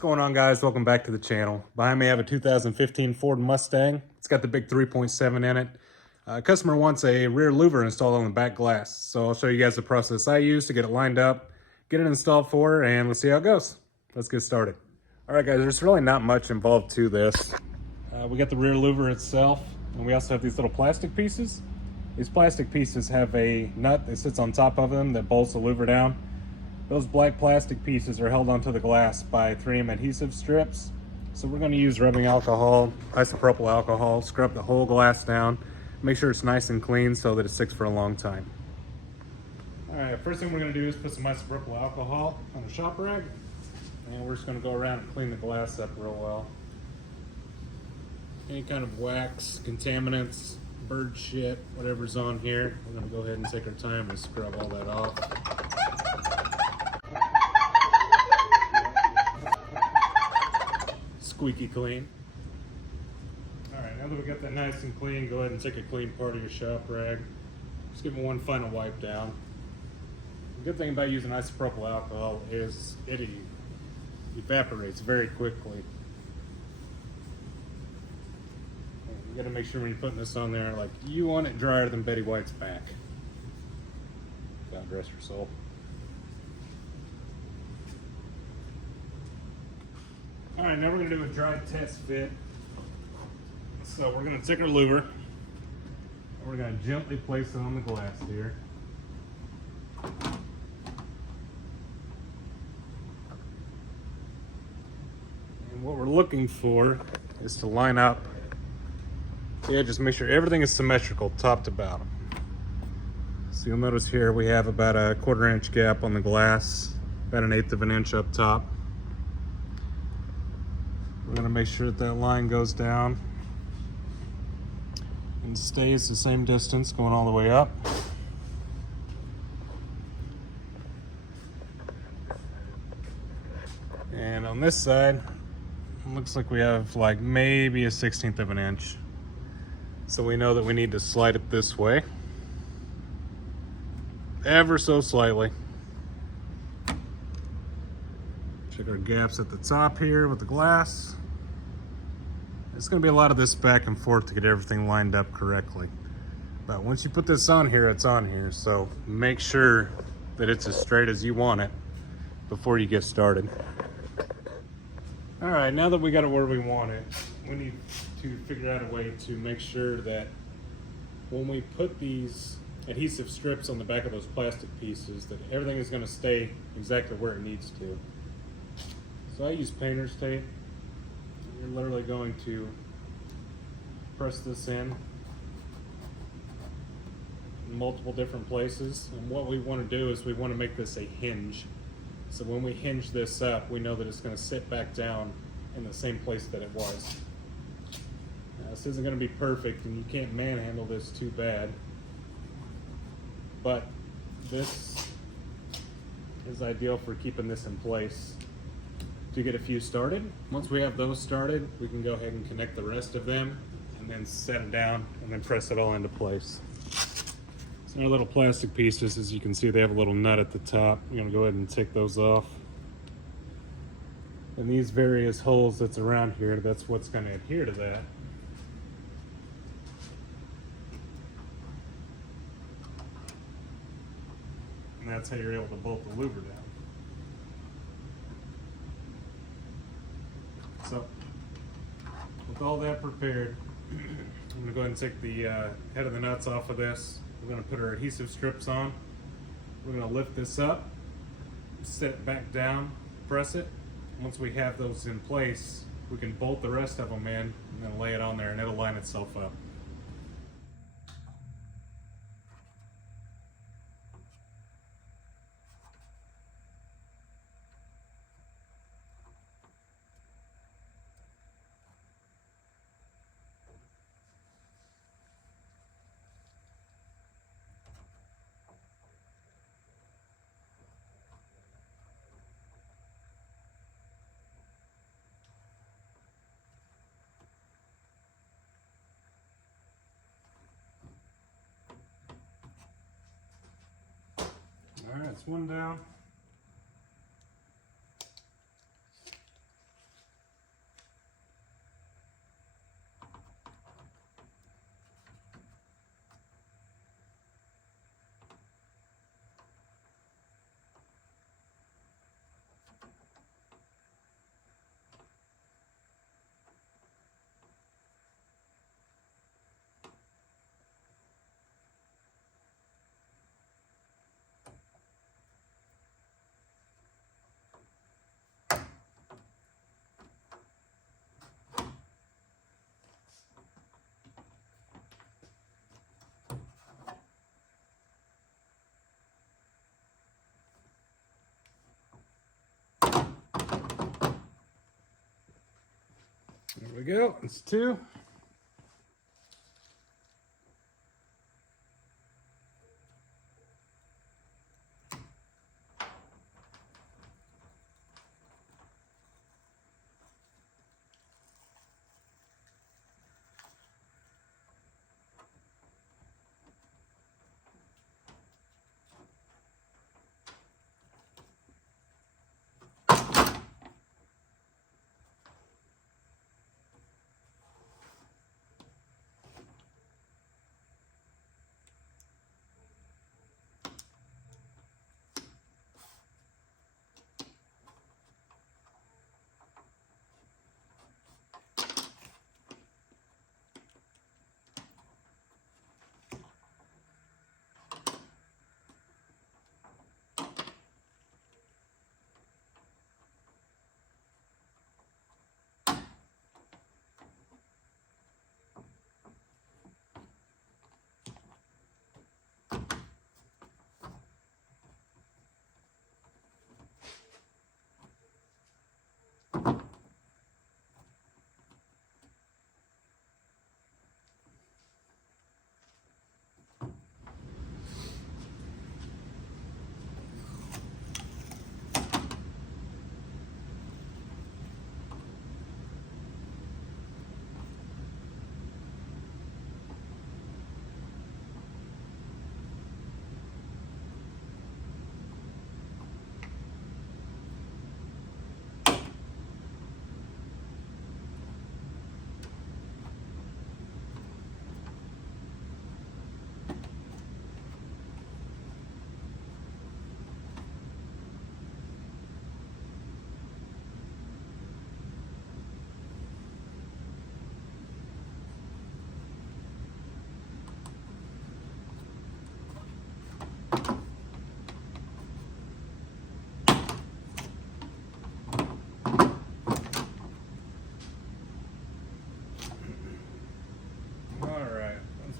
going on, guys? Welcome back to the channel. Behind me I have a 2015 Ford Mustang. It's got the big 3.7 in it. Customer wants a rear louver installed on the back glass. So I'll show you guys the process I use to get it lined up, get it installed for her, and let's see how it goes. Let's get started. All right, guys, there's really not much involved to this. We got the rear louver itself, and we also have these little plastic pieces. These plastic pieces have a nut that sits on top of them that bolts the louver down. Those black plastic pieces are held onto the glass by 3M adhesive strips. So we're going to use rubbing alcohol, isopropyl alcohol, scrub the whole glass down, make sure it's nice and clean so that it sticks for a long time. All right, first thing we're going to do is put some isopropyl alcohol on a shop rag, and we're just going to go around and clean the glass up real well. Any kind of wax, contaminants, bird shit, whatever's on here, we're going to go ahead and take our time and scrub all that off. Squeaky clean. All right, now that we got that nice and clean, go ahead and take a clean part of your shop rag. Just give it one final wipe down. The good thing about using isopropyl alcohol is it evaporates very quickly. You gotta make sure when you're putting this on there, like, you want it drier than Betty White's back. God rest her soul. All right, now we're gonna do a dry test fit. So we're gonna take our louver, and we're gonna gently place it on the glass here. And what we're looking for is to line up the edges, make sure everything is symmetrical top to bottom. So you'll notice here we have about a 1/4 inch gap on the glass, about 1/8 of an inch up top. We're going to make sure that line goes down and stays the same distance going all the way up. And on this side, it looks like we have like maybe a 1/16 of an inch. So we know that we need to slide it this way, ever so slightly. Check our gaps at the top here with the glass. It's going to be a lot of this back and forth to get everything lined up correctly. But once you put this on here, it's on here. So make sure that it's as straight as you want it before you get started. All right, now that we got it where we want it, we need to figure out a way to make sure that when we put these adhesive strips on the back of those plastic pieces, that everything is going to stay exactly where it needs to. So I use painter's tape. You're literally going to press this in multiple different places. And what we want to do is we want to make this a hinge. So when we hinge this up, we know that it's going to sit back down in the same place that it was. Now, this isn't going to be perfect, and you can't manhandle this too bad. But this is ideal for keeping this in place to get a few started. Once we have those started, we can go ahead and connect the rest of them and then set them down and then press it all into place. So our little plastic pieces, as you can see, they have a little nut at the top. We're gonna go ahead and take those off. And these various holes that's around here, that's what's gonna adhere to that. And that's how you're able to bolt the louver down. So, with all that prepared, I'm gonna go ahead and take the head of the nuts off of this. We're gonna put our adhesive strips on. We're gonna lift this up, set it back down, press it. Once we have those in place, we can bolt the rest of them in and then lay it on there, and it'll line itself up. All right, it's one down. There we go, it's 2.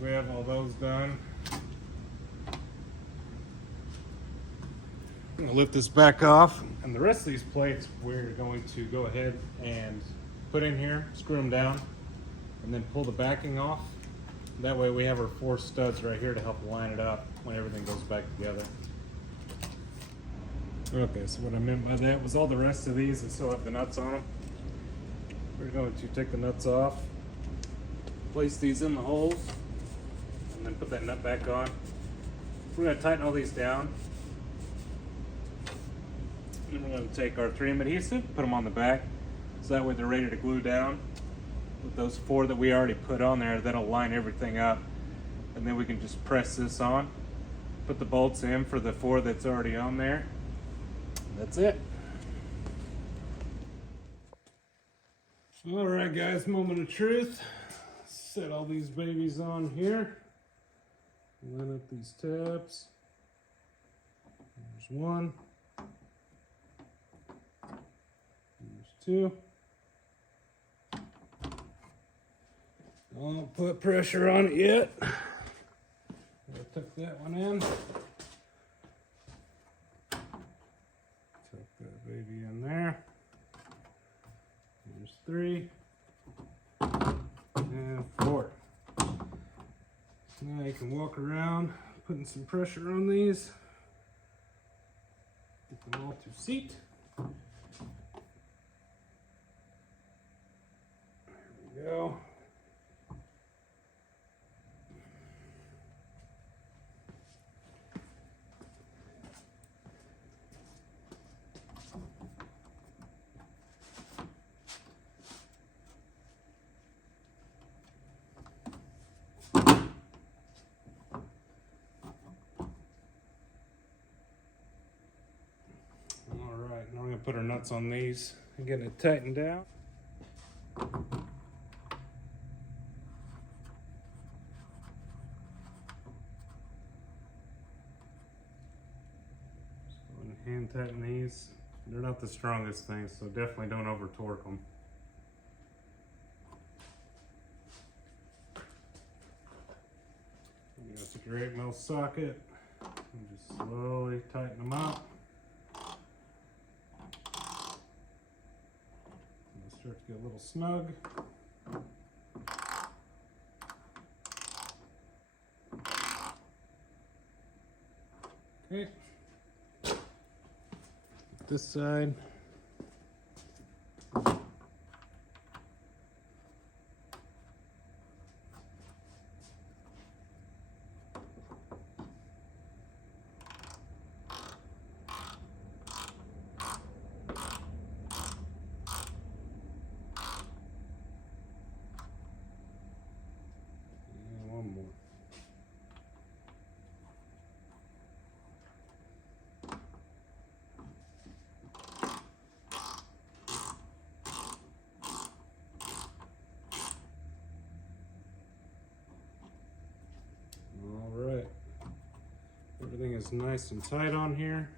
We have all those done. I'm going to lift this back off, and the rest of these plates we're going to go ahead and put in here, screw them down, and then pull the backing off. That way we have our 4 studs right here to help line it up when everything goes back together. Okay, so what I meant by that was all the rest of these that still have the nuts on them. We're going to take the nuts off, place these in the holes, and then put that nut back on. We're going to tighten all these down. And we're going to take our 3M adhesive, put them on the back, so that way they're ready to glue down. With those 4 that we already put on there, that'll line everything up. And then we can just press this on, put the bolts in for the 4 that's already on there. That's it. All right, guys, moment of truth. Set all these babies on here. Line up these tabs. There's 1. There's 2. Don't put pressure on it yet. I took that one in. Tuck that baby in there. There's 3 and 4. Now you can walk around putting some pressure on these. Get them all to seat. There we go. Now we're going to put our nuts on these and get it tightened down. Just go ahead and hand tighten these. They're not the strongest things, so definitely don't over torque them. You go to your 8mm socket and just slowly tighten them up. start to get a little snug. Okay. This side. And one more. All right. Everything is nice and tight on here.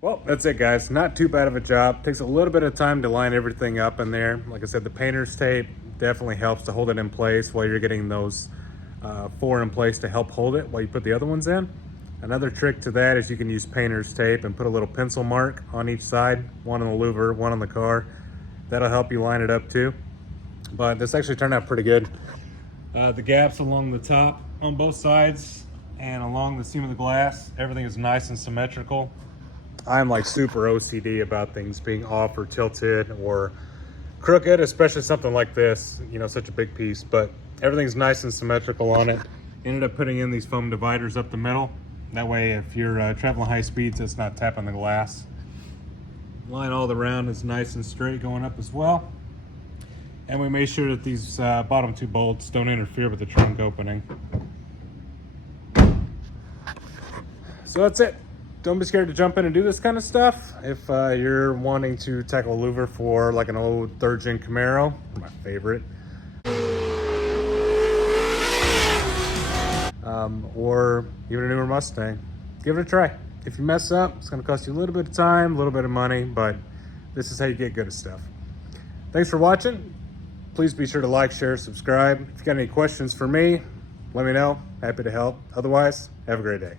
Well, that's it, guys. Not too bad of a job. Takes a little bit of time to line everything up in there. Like I said, the painter's tape definitely helps to hold it in place while you're getting those 4 in place to help hold it while you put the other ones in. Another trick to that is you can use painter's tape and put a little pencil mark on each side, one on the louver, one on the car. That'll help you line it up too. But this actually turned out pretty good. The gaps along the top on both sides and along the seam of the glass, everything is nice and symmetrical. I'm like super OCD about things being off or tilted or crooked, especially something like this, you know, such a big piece, but everything's nice and symmetrical on it. Ended up putting in these foam dividers up the middle. That way, if you're traveling high speeds, it's not tapping the glass. Line all around is nice and straight going up as well. And we made sure that these bottom 2 bolts don't interfere with the trunk opening. So that's it. Don't be scared to jump in and do this kind of stuff. If you're wanting to tackle a louver for like an old 3rd gen Camaro, my favorite, or even a newer Mustang, give it a try. If you mess up, it's going to cost you a little bit of time, a little bit of money, but this is how you get good at stuff. Thanks for watching. Please be sure to like, share, subscribe. If you got any questions for me, let me know. Happy to help. Otherwise, have a great day.